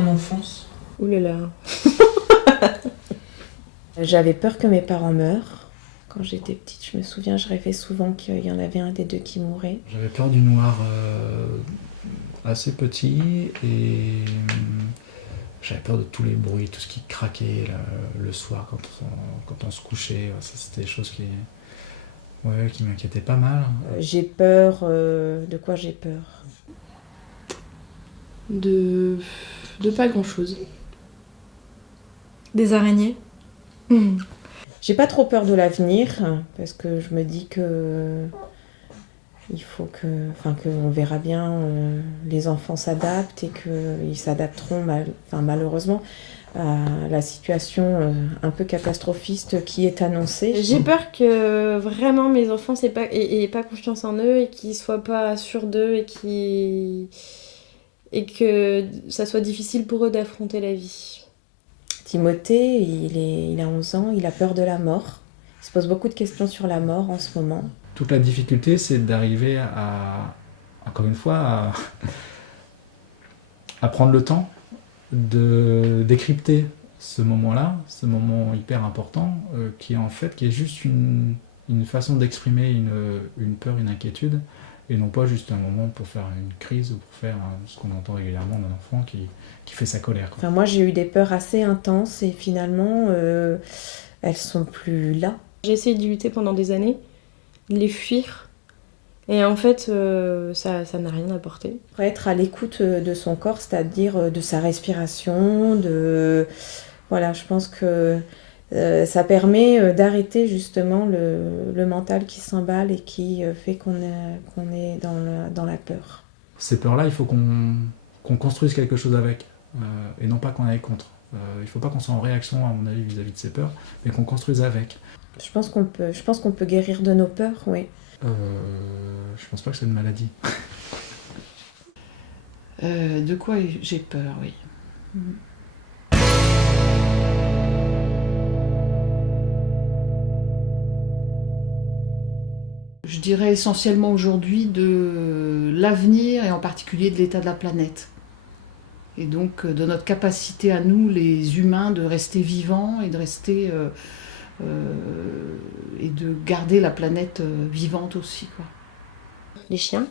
ton enfance? Ouh là là. J'avais peur que mes parents meurent. Quand j'étais petite, je me souviens, je rêvais souvent qu'il y en avait un des deux qui mourait. J'avais peur du noir assez petit et j'avais peur de tous les bruits, tout ce qui craquait le soir quand on se couchait. Ça, c'était des choses qui m'inquiétaient pas mal. J'ai peur... de quoi j'ai peur? De pas grand-chose. Des araignées. J'ai pas trop peur de l'avenir, parce que je me dis que... il faut qu'on verra bien, les enfants s'adaptent et qu'ils s'adapteront malheureusement à la situation un peu catastrophiste qui est annoncée. J'ai peur que vraiment mes enfants aient pas confiance en eux et qu'ils soient pas sûrs d'eux et que ça soit difficile pour eux d'affronter la vie. Timothée, il a 11 ans, il a peur de la mort. Il se pose beaucoup de questions sur la mort en ce moment. Toute la difficulté, c'est d'arriver à, encore une fois, à prendre le temps de décrypter ce moment-là, ce moment hyper important, qui est juste une façon d'exprimer une peur, une inquiétude, et non pas juste un moment pour faire une crise ou pour faire ce qu'on entend régulièrement d'un enfant qui fait sa colère. Enfin, moi, j'ai eu des peurs assez intenses et finalement, elles sont plus là. J'ai essayé d'y lutter pendant des années, de les fuir, et en fait, ça n'a rien apporté. Pour être à l'écoute de son corps, c'est-à-dire de sa respiration, voilà, je pense que ça permet d'arrêter justement le mental qui s'emballe et qui fait qu'on est dans la peur. Ces peurs-là, il faut qu'on construise quelque chose avec, et non pas qu'on aille contre. Il ne faut pas qu'on soit en réaction, à mon avis, vis-à-vis de ces peurs, mais qu'on construise avec. Je pense qu'on peut guérir de nos peurs, oui. Je pense pas que c'est une maladie. De quoi j'ai peur, oui. Je dirais essentiellement aujourd'hui de l'avenir et en particulier de l'état de la planète. Et donc de notre capacité à nous, les humains, de rester vivants et de rester et de garder la planète vivante aussi, quoi. Les chiens.